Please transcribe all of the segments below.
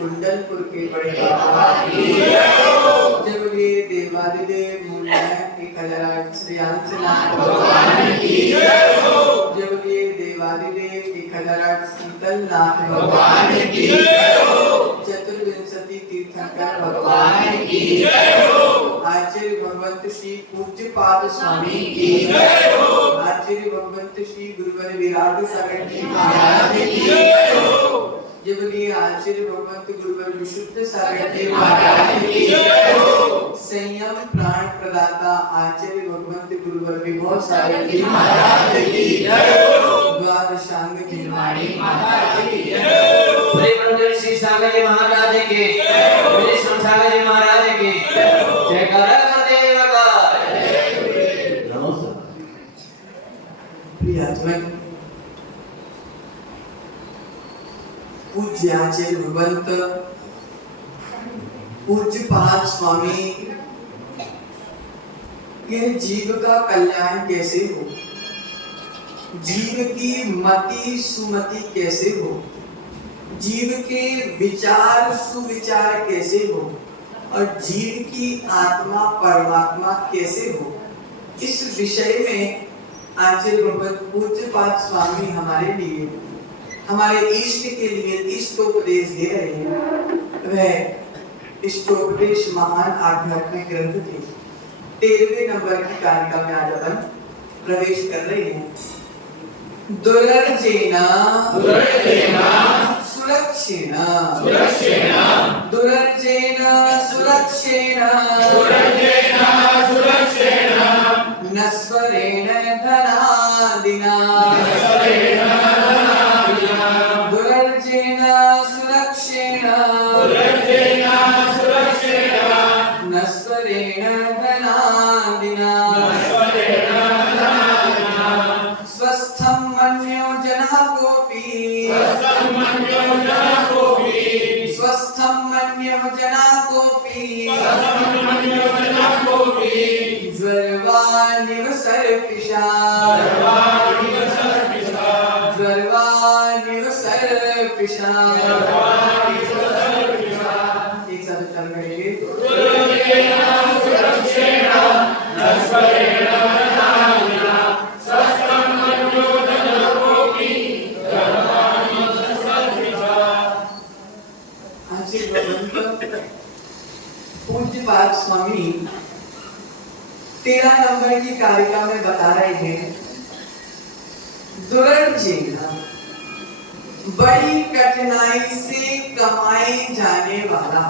कुंडलपुर के बड़े देवादिदेव मूलनायक के खजाना श्री अंशनाथ भगवान की जय हो। जय बोलिए देवादिदेव के खजाना शीतलनाथ भगवान की जय हो। चतुर्विंशति तीर्थंकर भगवान की जय हो। आचार्य भगवंत श्री पूज्यपाद स्वामी की जय हो। आचार्य भगवंत श्री गुरुवर विराट सागर जी महाराज की जय हो। जय बोलिए आचार्य भगवंत गुरुवर विशुद्ध सागर जी महाराज की जय हो। संयम प्राण प्रदाता आचार्य भगवंत गुरुवर विभव सागर जी महाराज की जय हो। द्वादशांग खिलवाड़ी माता की जय हो। बोले ब्रह्मदेव श्री सागर जी महाराज की जय हो। बोले श्री सागर जी महाराज की जय हो। जयकारा गुरुदेव का जय। नमस्कार प्रिय आत्मा पूज्य आचार्य भगवंत पूज्यपाद स्वामी यह जीव का कल्याण कैसे हो, जीव की मति सुमति कैसे हो, जीव के विचार सुविचार कैसे हो और जीव की आत्मा परमात्मा कैसे हो, इस विषय में आचार्य भगवंत पूज्यपाद स्वामी हमारे लिए हमारे इष्ट के लिए इष्टोपदेश दे रहे हैं। वह इष्टोपदेश महान आध्यात्मिक ग्रंथ थे। 13वें नंबर की कारिका में आज अपन प्रवेश कर रहे हैं। दुरर्जेना सुरक्षेण दुरर्जेना सुरक्षेण नस्वरेण धनादिना दुरर्जेन सुरक्षेण नस्वरेण धनादिना स्वस्थं मन्यो जनः कोऽपि ज्वरवानिव सर्पिषा एक साथ उच्चारण करेंगे। पूज्यपाद स्वामी 13 नंबर की कारिका में बता रहे हैं, दुर्जन बड़ी कठिनाई से कमाए जाने वाला,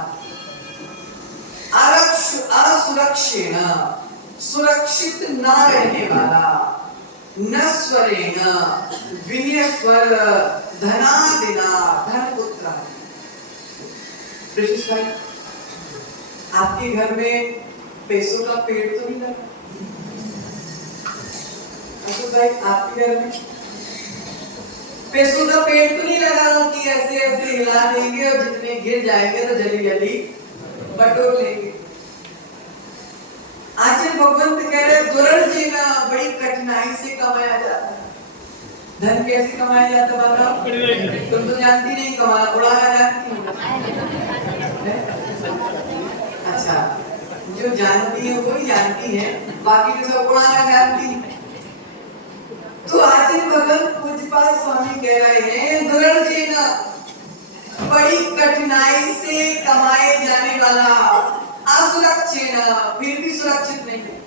असुरक्षित सुरक्षित ना रहने वाला, नस्वरेण विनस्वर धनादिना धनपुत्र। भाई, आपके घर में पैसों का पेड़ तो नहीं लगा? भाई, आपके घर में पैसों का पेड़ तो नहीं लगा कि ऐसे ऐसे हिला देंगे और जितने गिर जाएंगे तो जल्दी जल्दी बटोर लेंगे। आचार्य भगवंत कह रहे दुर्जन बड़ी कठिनाई से कमाया जाता है। धन कैसे कमाया जाता बताओ? तुम तो जानती नहीं, कमाना उड़ाना जानती हो। अच्छा, जो जानती है वही जानती है, बाकी तो सब उड़ाना जानती है। तो आचार्य भगवंत पूज्यपाद स्वामी कह रहे हैं, दुर्जन बड़ी कठिनाई से कमाए जाने वाला, असुरक्षित फिर भी सुरक्षित नहीं है।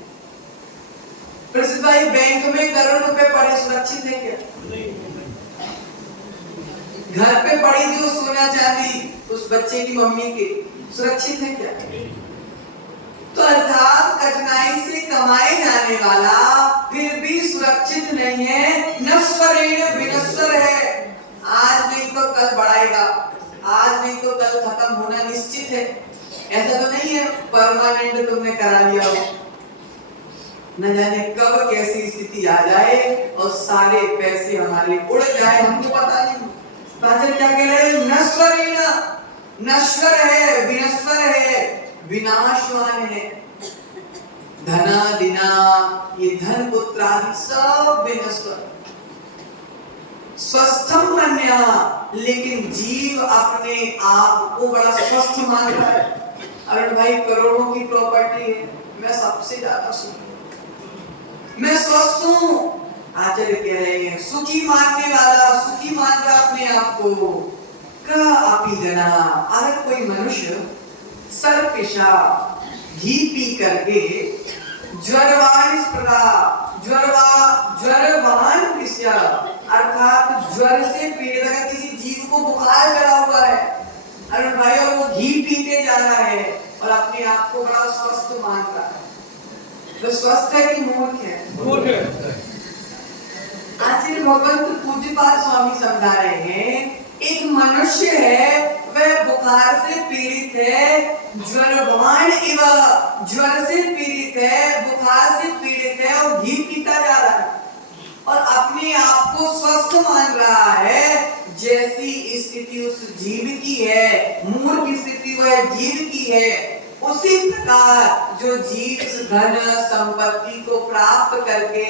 प्रसिद्ध भाई, बैंक में करोड़ रुपए पड़े सुरक्षित है क्या? घर पे पड़ी जो सोना चांदी उस बच्चे की मम्मी के सुरक्षित है क्या? तो अर्थात कठिनाई से कमाए जाने वाला फिर भी सुरक्षित नहीं है, नश्वरेण विनश्वर है। आज नहीं तो कल बढ़ाएगा, आज नहीं तो कल खत्म होना निश्चित है। ऐसा तो नहीं है परमानेंट तुमने करा लिया हो, न जाने कब कैसी स्थिति आ जाए और सारे पैसे हमारे उड़ जाए, हमको पता नहीं। पाचन क्या कह रहे हैं? नश्वरेण, नश्वर है, विनश्वर है, विनाशवान है। धना दिना, ये धन पुत्र आदि सब विनश्वर। स्वस्थम मन्या, लेकिन जीव अपने आप को बड़ा स्वस्थ मान रहा है। अरे भाई, करोड़ों की प्रॉपर्टी है, मैं सबसे ज्यादा सुखी, मैं स्वस्थ हूँ। आचार्य कह रहे हैं, सुखी मानने वाला, सुखी मान रहा अपने आप को। का अपी जना, अगर कोई मनुष्य सर्पिशा घी पी करके ज्वरवान अर्थात ज्वर से पीड़ित अगर किसी जीव को बुखार चढ़ा हुआ है, अरे भाई, और वो घी पीते जा रहा है और अपने आप को बड़ा स्वस्थ मान रहा है, तो स्वस्थ है कि मूर्ख है? मूर्ख है। आचार्य भगवंत पूज्यपाद स्वामी समझा रहे हैं, एक मनुष्य है, वह बुखार से पीड़ित है, ज्वरवान ज्वर से पीड़ित है, बुखार से पीड़ित है और घी पीता जा रहा है और अपने आप को स्वस्थ मान रहा है। जैसी स्थिति उस जीव की है, मूर्ख स्थिति वह जीव की है, उसी प्रकार जो जीव धन संपत्ति को प्राप्त करके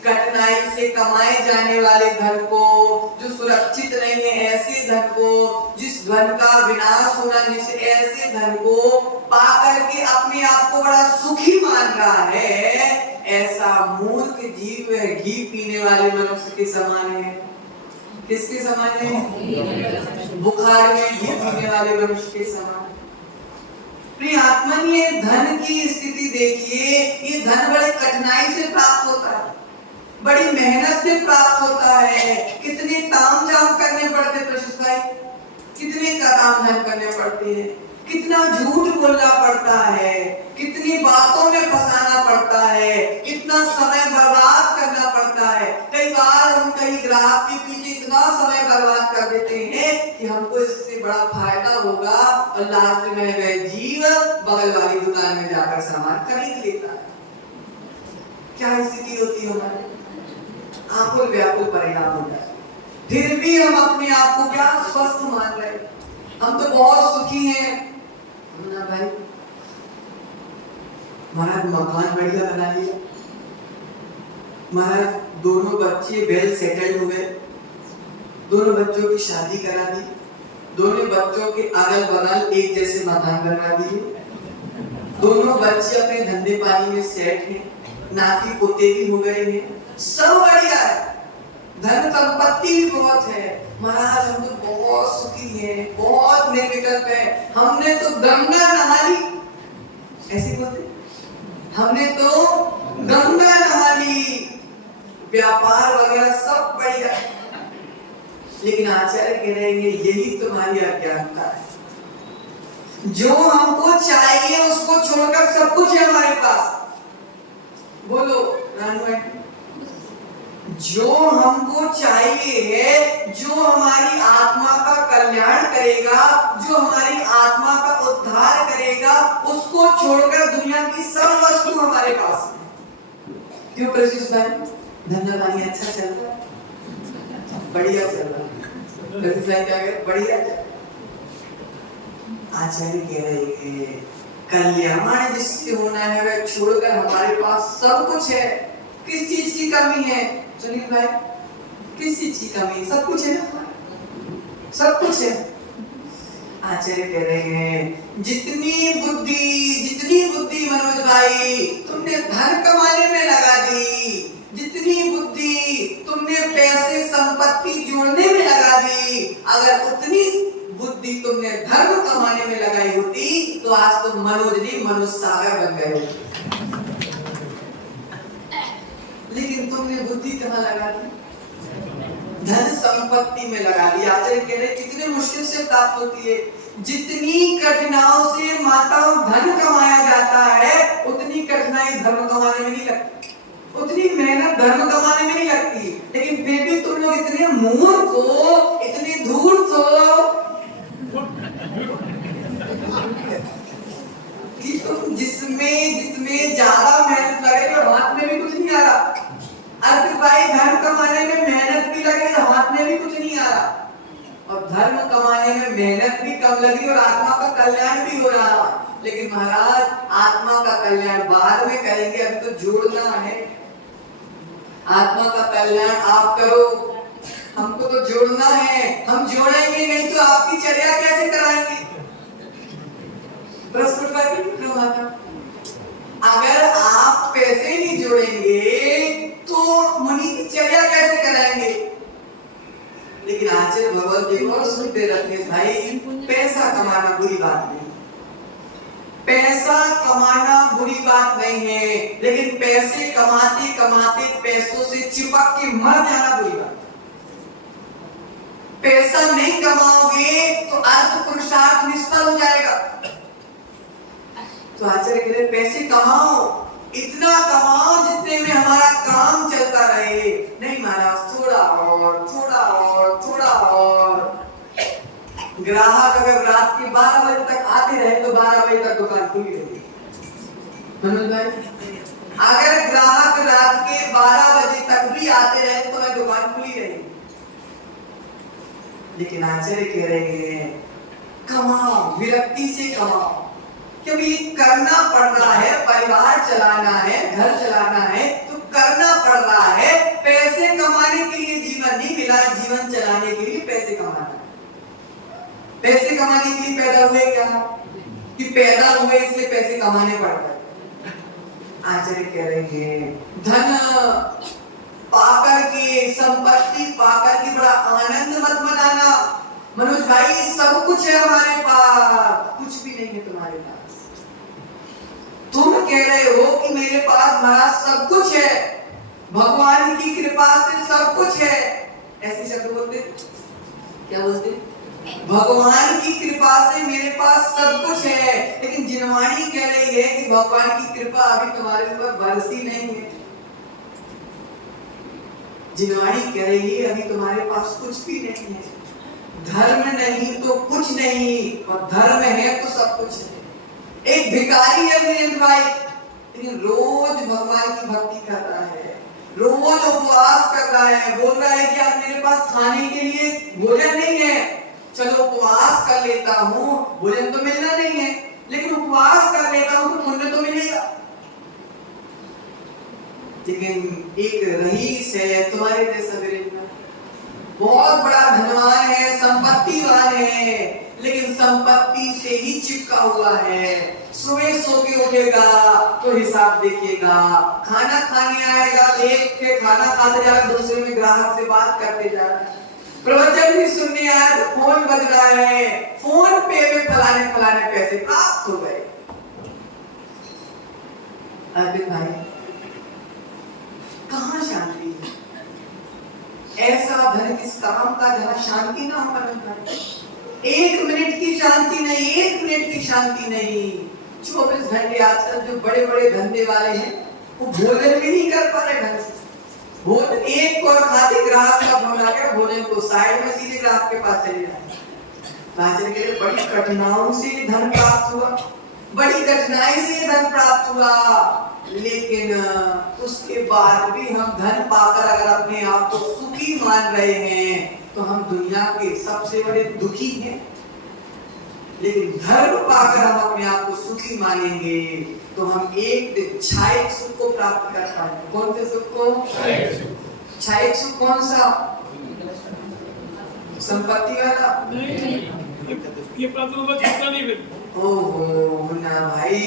कठिनाई से कमाए जाने वाले धन को, जो सुरक्षित नहीं है ऐसे धन को, जिस धन का विनाश होना जिसे ऐसे धन को पा करके अपने आप को बड़ा सुखी मान रहा है, ऐसा मूर्ख जीव है घी पीने वाले मनुष्य के समान है। किसके समान है? बुखार में घी पीने वाले मनुष्य के समान। प्रिय आत्मन, ये धन की स्थिति देखिए, ये धन बड़े कठिनाई से प्राप्त होता है, बड़ी मेहनत से प्राप्त होता है। कितने ताम झाम करने पड़ते प्रशिष्ट भाई, कितने का ताम झाम करने पड़ते हैं, कितना झूठ बोलना पड़ता है, कितनी बातों में फंसाना पड़ता है, कितना समय बर्बाद करना पड़ता है। कई बार हम कई ग्राहक के पीछे इतना समय बर्बाद कर देते हैं कि हमको इससे बड़ा फायदा होगा और लास्ट में वह जीव बगल वाली दुकान में जाकर सामान खरीद लेता है। क्या स्थिति होती है हमारी? आकुल व्याकुल परिणाम होता है। फिर भी हम अपने आप को क्या स्वस्थ मान रहे हैं, हम तो बहुत सुखी हैं ना भाई। महाराज मकान बढ़िया बना लिया, महाराज दोनों बच्चे वेल सेटल्ड हुए, दोनों बच्चों की शादी करा दी, दोनों बच्चों के अगल बगल एक जैसे मकान बना दिए, दोनों बच्चे अपने धंधे पानी में सेट हैं, नाती पोते भी हो गए हैं, सब बढ़िया है, धन संपत्ति भी बहुत है। महाराज हम तो बहुत सुखी हैं, बहुत निर्विकल्प है, हमने तो गंगा नहा ली, ऐसे बोलते, हमने तो गंगा नहा ली, व्यापार वगैरह सब बढ़िया। लेकिन आचार्य कह रहे हैं यही तुम्हारी अज्ञानता है। जो हमको चाहिए उसको छोड़कर सब कुछ है हमारे पास। बोलो रानू, जो हमको चाहिए, जो हमारी आत्मा का कल्याण करेगा, जो हमारी आत्मा का उद्धार करेगा, उसको छोड़कर दुनिया की सब वस्तु हमारे पास है। क्यों प्रशिष भाई? धंधा पानी अच्छा चल रहा है? बढ़िया चल रहा है। प्रशिष भाई क्या कह? बढ़िया चल। आचार्य कह रहे हैं कल्याण जिससे होना है वह छोड़कर हमारे पास सब कुछ है। किस चीज की कमी है सुनील भाई? किस चीज की कमी? सब कुछ है ना, सब कुछ है। आचार्य कह रहे हैं जितनी बुद्धि मनोज भाई तुमने धन कमाने में लगा दी, जितनी बुद्धि तुमने पैसे संपत्ति जोड़ने में लगा दी, अगर उतनी बुद्धि तुमने धर्म कमाने में लगाई होती तो आज तुम मनोज नहीं मनोज सागर बन गए होते। लेकिन तुमने बुद्धि कहाँ लगा दी? धन संपत्ति में लगा दी। आचार्य कह रहे कितने मुश्किल से प्राप्त होती है। जितनी कठिनाइयों से माताओं धन कमाया जाता है उतनी कठिनाई धर्म कमाने में नहीं लगती, उतनी मेहनत धर्म कमाने में नहीं लगती। लेकिन फिर भी तुम लोग इतने मूर्ख हो, इतने धूर्त हो कि तुम जितने ज्यादा मेहनत लगे तो हाथ में भी कुछ नहीं आ रहा। अर्पित भाई धन कमाने में मेहनत भी लगे तो हाथ में भी कुछ नहीं आ रहा, और धर्म कमाने में मेहनत भी कम लगी और आत्मा का कल्याण भी हो रहा। लेकिन महाराज आत्मा का कल्याण बाद में करेंगे, अभी तो जोड़ना है। आत्मा का कल्याण आप करो, हमको तो जोड़ना है। हम जोड़ेंगे नहीं तो आपकी चर्या कैसे कराएंगे? अगर आप पैसे नहीं जोड़ेंगे तो मुनि की चर्या कैसे कराएंगे? लेकिन आचार्य भगवत जी और सुनते रहते भाई पैसा कमाना बुरी बात नहीं, पैसा कमाना बुरी बात नहीं है, लेकिन पैसे कमाते कमाते पैसों से चिपक के मर जाना बुरी बात। पैसा नहीं कमाओगे तो अर्थ पुरुषार्थ निष्फल हो जाएगा। तो आचार्य कह रहे पैसे कमाओ, इतना कमाओ जितने में हमारा काम चलता रहे। नहीं महाराज थोड़ा और थोड़ा और थोड़ा और। ग्राहक अगर रात के 12 बजे तक आते रहे तो 12 बजे तक दुकान खुली रहेगी। मनोज भाई अगर ग्राहक रात के 12 बजे तक भी आते रहे तो मैं दुकान खुली रहेगी। लेकिन आचार्य कह रहे हैं कमाओ, विरक्ति से कमाओ, क्योंकि करना पड़ रहा है, परिवार चलाना है, घर चलाना है तो करना पड़ रहा है। पैसे कमाने के लिए जीवन नहीं मिला, जीवन चलाने के लिए पैसे कमाना है। पैसे कमाने के लिए पैदा हुए क्या कि पैदा हुए इसलिए पैसे कमाने पड़ रहे। आचार्य कह रहे हैं धन पाकर के, संपत्ति पाकर के बड़ा आनंद मत मनाना। मनोज भाई सब कुछ है हमारे पास, कुछ भी नहीं है तुम्हारे पास। तुम कह रहे हो कि मेरे पास महाराज सब कुछ है, भगवान की कृपा से सब कुछ है। ऐसे शब्द बोलते क्या बोलते? भगवान की कृपा से मेरे पास सब कुछ है। लेकिन जिनवाणी कह रही है कि भगवान की कृपा अभी तुम्हारे ऊपर बरसी नहीं है। जिनवाणी कह रही है अभी तुम्हारे पास कुछ भी नहीं है। धर्म नहीं तो कुछ नहीं, और धर्म है तो सब कुछ है। एक भिखारी है वीरेंद्र भाई, लेकिन रोज भगवान की भक्ति कर रहा है, रोज उपवास कर रहा है, बोल रहा है कि आज मेरे पास खाने के लिए भोजन नहीं है, चलो उपवास कर लेता हूँ, भोजन तो मिलना नहीं है लेकिन उपवास कर लेता हूँ तो पुण्य तो मिलेगा। लेकिन एक रईस है तुम्हारे जैसा वीरेंद्र, बहुत बड़ा धनवान है, संपत्तिवान है, लेकिन संपत्ति से ही चिपका हुआ है। सुबह सो के उठेगा तो हिसाब देखिएगा, खाना खाने आएगा, एक के खाना खाते जा रहा है, दूसरे में ग्राहक से बात करते जा रहा है, प्रवचन भी सुनने आया तो फोन बज रहा है, फोन पे में फलाने फलाने पैसे प्राप्त हो गए। अर्पित भाई ऐसा धन किस काम का जहाँ शांति ना हो मन में। 1 मिनट की शांति नहीं, 1 मिनट की शांति नहीं। 24 घंटे आजकल जो बड़े बड़े धंधे वाले हैं वो भोजन भी नहीं कर पा रहे ढंग से। भोजन एक और खाते ग्राहक का फोन आ गया, भोजन को साइड में सीधे ग्राहक के पास चले जाए। राजन के लिए बड़ी कठिनाइयों से धन प्राप्त हुआ, बड़ी कठिनाई से धन प्राप्त हुआ, लेकिन उसके बाद भी हम धन पाकर अगर अपने आप को सुखी मान रहे हैं तो हम दुनिया के सबसे बड़े दुखी हैं। लेकिन धर्म पाकर हम अपने आप को सुखी मानेंगे तो हम एक दिन क्षायिक सुख को प्राप्त कर पाएंगे। कौन से सुख को? क्षायिक सुख कौन सा? संपत्ति वाला नहीं, ये प्राप्त होगा कितना नहीं फिर। ओहो मुन्ना भाई,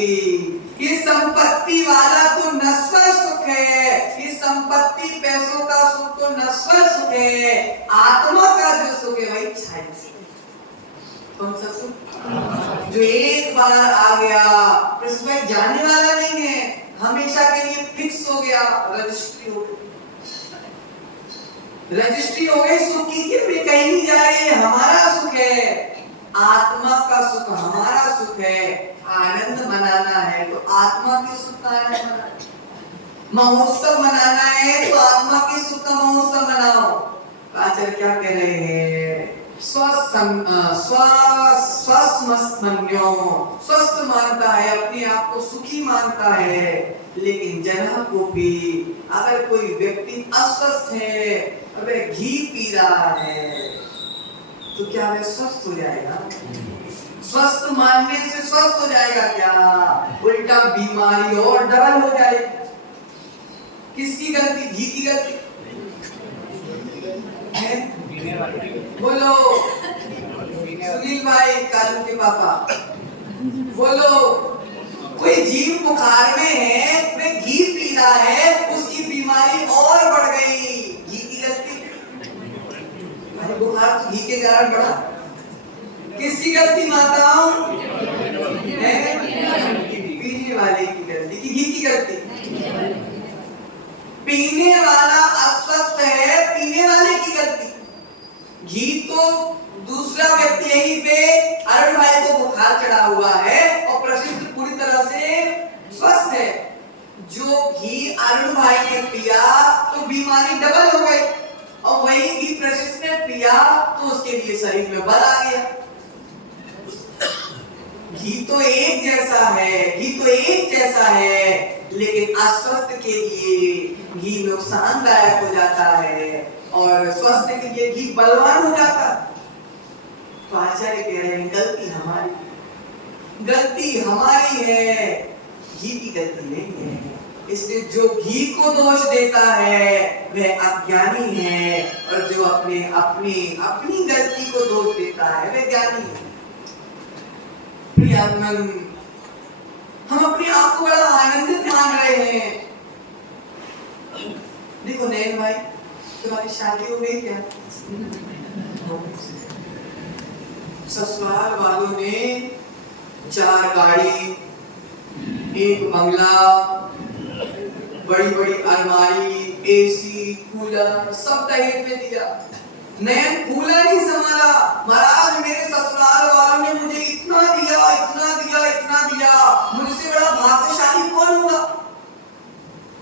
ये संपत्ति वाला तो नश्वर सुख है। ये संपत्ति पैसों का सुख तो नश्वर सुख है। आत्मा का जो सुख है वही क्षायिक सुख। कौन सा सुख? जो एक बार आ गया फिर जाने वाला नहीं है, हमेशा के लिए फिक्स हो गया, रजिस्ट्री हो गई। रजिस्ट्री हो गई सुख की, कि कहीं नहीं जा रही है, हमारा सुख है। आत्मा का सुख हमारा सुख है। आनंद मनाना है तो आत्मा के सुख का आनंद मनाओ। महोत्सव मनाना है तो आत्मा के सुख का महोत्सव मनाओ। आचार्य क्या कह रहे हैं? स्वस्थ मानता है, अपने आप को सुखी मानता है, लेकिन जन्म को भी अगर कोई व्यक्ति अस्वस्थ है, अगर घी पी रहा है तो क्या वह स्वस्थ हो जाएगा? स्वस्थ मानने से स्वस्थ हो जाएगा क्या? उल्टा बीमारी और डबल हो जाएगी। किसकी गलती? घी की गलती है? बोलो सुनील भाई, कालू के पापा, बोलो। कोई जीव बुखार में है, वह घी पी रहा है, उसकी बीमारी और बढ़ गई। घी की गलती? बुखार तो घी के कारण बढ़ा। किसकी गलती माताओं? पीने वाले की गलती कि घी की गलती? पीने वाला अस्वस्थ है, पीने वाले की गलती। घी तो दूसरा व्यक्ति यहीं पे अरुण भाई को बुखार चढ़ा हुआ है और प्रशिष्ट पूरी तरह से स्वस्थ है। जो घी अरुण भाई ने पिया तो बीमारी डबल हो गई, और वही घी प्रशिष्ट ने पिया तो उसके लिए शरीर में बल आ गया। घी तो एक जैसा है, घी तो एक जैसा है, लेकिन अस्वस्थ के लिए घी नुकसानदायक हो जाता है और स्वस्थ के लिए घी बलवान हो जाता है। तो आचार्य कह रहे हैं गलती हमारी है, घी की गलती नहीं है। इसलिए जो घी को दोष देता है वह अज्ञानी है, और जो अपनी गलती को दोष देता है वह ज्ञानी है। प्रियात्मन, हम अपने आप को बड़ा आनंदित मान रहे हैं। देखो नयन भाई, तुम्हारी शादी हो गई क्या? ससुराल वालों ने 4 गाड़ी, 1 बंगला, बड़ी बड़ी अलमारी, एसी, कूलर सब दहेज में दिया। नयन कूलर ही संभाला। महाराज मेरे ससुराल वालों ने मुझे इतना दिया, इतना दिया, इतना दिया, मुझसे बड़ा भाग्यशाली कौन होगा?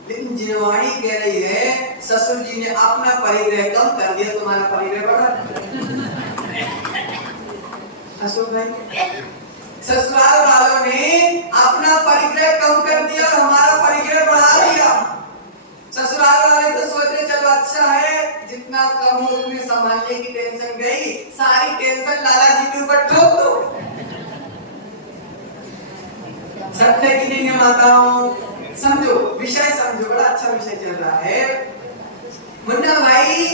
लेकिन जिनवाणी कह रही है ससुर जी ने अपना परिग्रह कम कर दिया, तुम्हारा परिग्रह बढ़ा। अशोक भाई, ससुराल वालों ने अपना परिग्रह कम कर दिया, हमारा परिग्रह बढ़ा दिया। ससुराल वाले तो सोच रहे चलो अच्छा है, जितना कम हो उतने संभालने की टेंशन गई, सारी टेंशन लाला जी के ऊपर ठोक दो। सत्य की नहीं माताओं, समझो विषय समझो, बड़ा अच्छा विषय चल रहा है। मुन्ना भाई,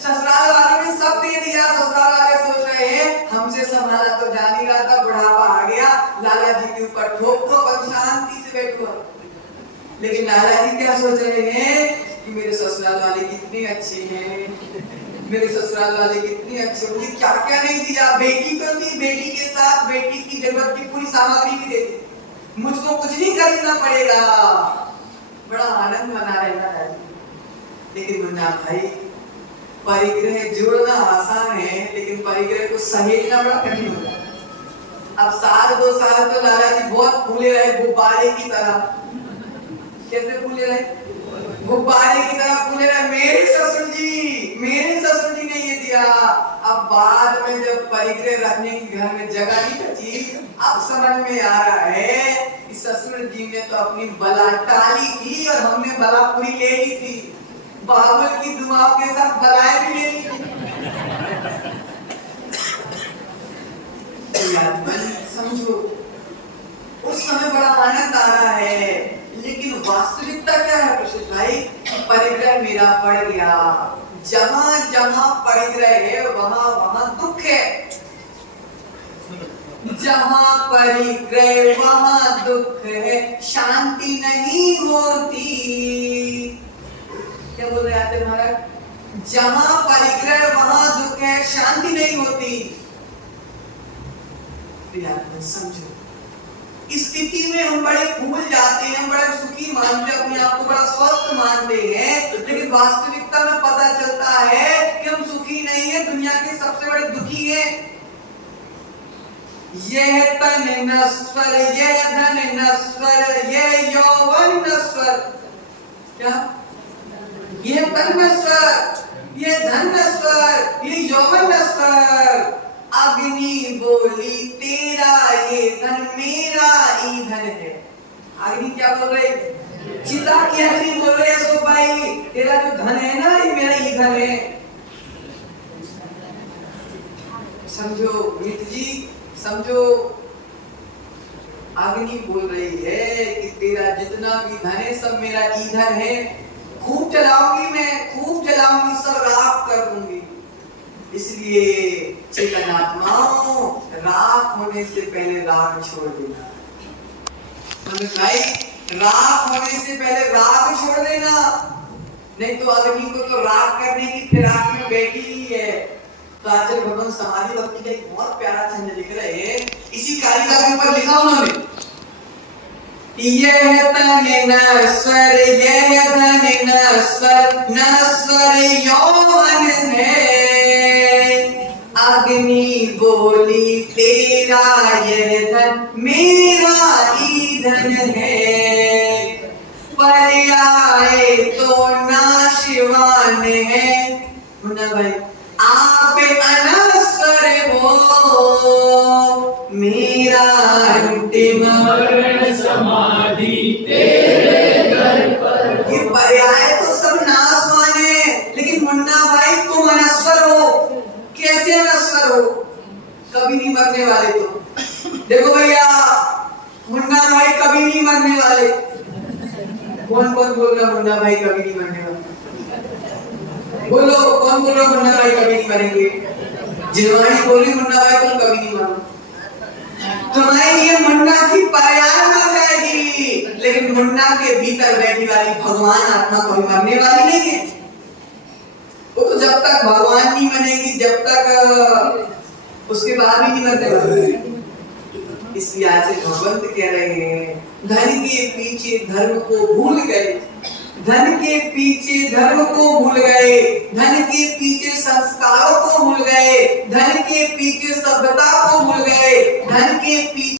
ससुराल वाले ने सब दे दिया। ससुराल वाले सोच रहे हैं हमसे संभाला तो जा नहीं रहा था, बुढ़ापा आ गया, लाला जी के ऊपर ठोक दो, पर शांति से बैठो। लेकिन लाला जी क्या सोच रहे हैं कि मेरे ससुराल वाले कितने अच्छे हैं, मेरे ससुराल वाले कितने अच्छे, मुझे क्या क्या नहीं दिया। बेटी तो दी, बेटी के साथ बेटी की जरूरत की पूरी सामग्री भी दे दी, मुझको कुछ नहीं खरीदना पड़ेगा। बड़ा आनंद मना रहे लाला जी। लेकिन मुन्ना भाई, परिग्रह जोड़ना आसान है, लेकिन परिग्रह को सहेजना बड़ा कठिन होता है। अब साल 2 साल तो लाला जी बहुत फूले रहे गुब्बारे की तरह। कैसे फूले रहे? गुब्बारे की तरह फूले रहे। मेरे ससुर जी ने ये दिया। अब बाद में जब परिग्रह रखने की घर में जगह नहीं बची, अब समझ में आ रहा है कि ससुर जी ने तो अपनी बला टाली थी और हमने बला पूरी ले ली थी। बाबुल की दुआओं के साथ बलाएं भी ले ली थी। समझो, उस समय बड़ा आनंद आ रहा है, लेकिन वास्तविकता क्या है प्रशित भाई? परिग्रह मेरा पड़ गया। जहां जहां परिग्रह है वहां वहां दुख है। जहां परिग्रह वहां दुख है, शांति नहीं होती। क्या बोल रहे आते महाराज? जहां परिग्रह वहां दुख है, शांति नहीं होती। समझो, स्थिति में हम बड़े फूल जाते हैं, बड़े सुखी मानते हैं, अपने आप को बड़ा स्वस्थ मानते हैं, लेकिन वास्तविकता में पता चलता है कि हम सुखी नहीं है, दुनिया के सबसे बड़े दुखी है। यह तन नश्वर, यह धन नश्वर, यह यौवन नश्वर। क्या? यह तन नश्वर, यह धन नश्वर, यह यौवन नश्वर। अग्नि बोली तेरा ये धन मेरा ईंधन है। अग्नि क्या बोल रहे? चिता की अग्नि बोल रहे हैं सो भाई, तेरा जो धन है ना ये मेरा ईंधन है। समझो मित्र जी, समझो, अग्नि बोल रही है कि तेरा जितना भी धन है सब मेरा ईंधन है। खूब जलाऊंगी मैं, खूब जलाऊंगी, सब राख कर दूंगी। इसलिए चेतन आत्माओं, राख होने से पहले राग छोड़ देना। भाई, राख होने से पहले राग छोड़ देना, नहीं तो अग्नि को तो राग करने की फिराक में बैठी ही है। तो आचार्य भगवान समाधि भक्ति का एक बहुत प्यारा छंद लिख रहे हैं, इसी कारिका के ऊपर लिखा उन्होंने, यह तन नश्वर, यह धन नश्वर, नश्वर यौवन है। अग्नि बोली तेरा यह धन मेरा ईंधन है। पर्याय तो नाशवान है। मुन्ना भाई, आप अनश्वर हो, मेरा अंतिम मरण समाधि तेरे दर पर। ये पर्याय तो सब नाशवान है, लेकिन मुन्ना भाई तुम अनश्वर हो। कैसे अनश्वर हो? कभी नहीं मरने वाले। तो देखो भैया, मुन्ना भाई कभी नहीं मरने वाले। कौन कौन बोल रहा मुन्ना भाई कभी नहीं मरने वाले? बोलो, कौन बोल रहा मुन्ना भाई कभी नहीं मरेंगे? जिनवाणी बोली मुन्ना भाई तुम कभी नहीं मरो। तुम्हारी ये मुन्ना की पर्याय मर जाएगी, लेकिन मुन्ना के भीतर बैठी वाली भगवान आत्मा कभी मरने वाली नहीं है। वो तो जब तक भगवान नहीं बनेगी, जब तक उसके बाद भी नहीं मरने वाली। इसलिए आज भगवंत कह रहे हैं, धन के पीछे धर्म को भूल गए, धन के पीछे धर्म को भूल गए, धन के पीछे संस्कारों को भूल गए, धन के पीछे सभ्यता को भूल गए, धन के पीछे